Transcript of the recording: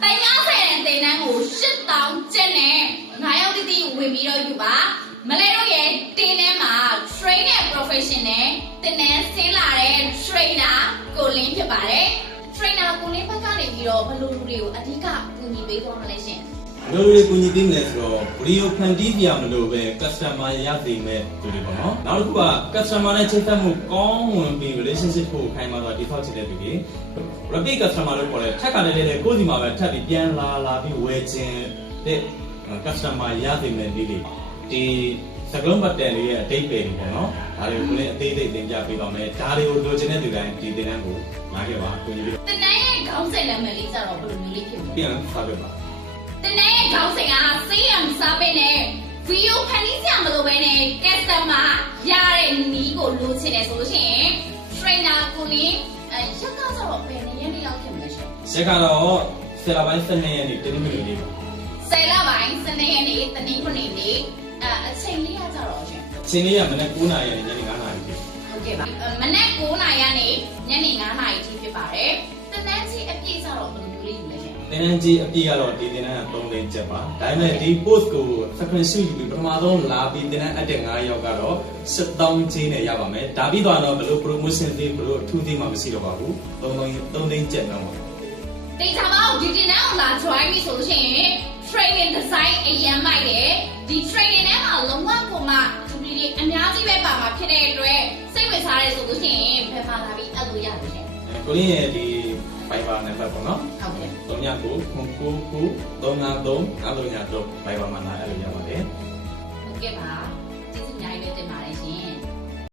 30တင်တန်းကို8000ကျပ်နဲ့9ရောက်တိဝင်ပြီးတော့ယူပါမလဲတော့ရဲ့တင်တန်းမှာ train နဲ့ professional တင်တန်းဆင်းလာတဲ့ trainer ကိုလင်းဖြစ်ပါတယ် trainer ကိုလင်းဘက်ကနေပြီးတော့ဘလို့လူတွေကိုအဓိကကူညီပေးသွားမလဲရှင်ဘယ်လိုတွေကူညီပေးမလဲဆိုတော့ဗီဒီယိုဖန်တီးပြမလို့ပဲ customer ရသိမဲ့သူတွေပေါ့နော်နောက်တစ်ခုက customer နဲ့ချိတ်ဆက်မှုကောင်းဝင်ပြီး relationship ကိုခိုင်မာစွာတည်ဆောက်ချင်တဲ့သူတွေ repeat customer လို့ခေါ်တဲ့ထပ်ကနေလည်းကိုယ့်စီမှာပဲထပ်ပြီးပြန်လာပြီးဝယ်ခြင်းတဲ့ customer ရသိမဲ့ဒီစကလုံးပတ်တန်လေးရဲ့အတိတ်ပဲပေါ့နော်ဒါတွေကိုလည်းအသေးသေးသင်ပြပေးပါမယ်ဒါတွေကိုလိုချင်တဲ့သူတိုင်းဒီသင်တန်းကိုနားခဲ့ပါကူညီပြီးတင်တန်းရဲ့ခေါင်းစဉ်နာမည်လေးကြတော့ဘယ်လိုမျိုးလေးဖြစ်မလဲပြန်စားပြပါတင်တန်းရဲ့ခေါင်းစဉ်ကဆေးရံစားပေးနဲ့ဗီဒီယိုဖန်တီးစရာမလိုဘဲနဲ့ customer ရတဲ့နီးကိုလိုချင်တယ်ဆိုလို့ရှိရင် trainer ကိုလင်းရက်ကတော့ဘယ်နေရက်လောက်ဖြစ်မလဲရှင်ရက်ကတော့ဆယ်လပိုင်း12ရက်နေ့တနင်္ဂနွေနေ့ပါဆယ်လပိုင်း12ရက်နေ့တနင်္ဂနွေနေ့အချိန်လေးရကြတော့ရှင်အချိန်လေးကမနက်9:00နာရီနဲ့ညနေ9:00နာရီဖြစ်ဟုတ်ကဲ့ပါမနက်9:00နာရီကနေညနေ9:00နာရီထိဖြစ်ပါတယ်တင်တန်းကြီးအပြည့်ကြတော့ဘယ်လိုမျိုးလေးယူလဲရှင်တင်တန်းကြီးအပြည့်ကတော့ဒီတင်တန်းက3သိန်းကျပ်ပါဒါပေမဲ့ဒီ post ကို screenshot ယူပြီးပထမဆုံးလာပြီးတင်တန်းအပ်တဲ့9ယောက်ကတော့7000ချင်းနဲ့ရပါမယ်ဒါပြီးတော့ဘယ်လို promotion သေးဘယ်လိုအထူးသေးမှမရှိတော့ပါဘူး3သိန်းကျပ်တော့ပါတေချာမောင်ဒီတင်တန်းကိုလာ join ပြီဆိုလို့ရှိရင် training design အရင်မိုက်တယ်ဒီ training ထဲမှာလုံးဝပုံမှသူတွေအများကြီးပဲပါမှာဖြစ်တဲ့အတွက်စိတ်ဝင်စားရဲဆိုလို့ရှိရင်ဘယ်မှာလာပြီးအပ်လို့ရတယ်ရှင်ကိုရင်းရဲ့ဒီ Viber နံပါတ်ပေါ့နော်ဟုတ်ကဲ့3993935353 Viber မှာလာအဲ့လိုရပါတယ်ဟုတ်ကဲ့ပါကျေးဇူးအများကြီးပဲတင်ပါတယ်ရှင်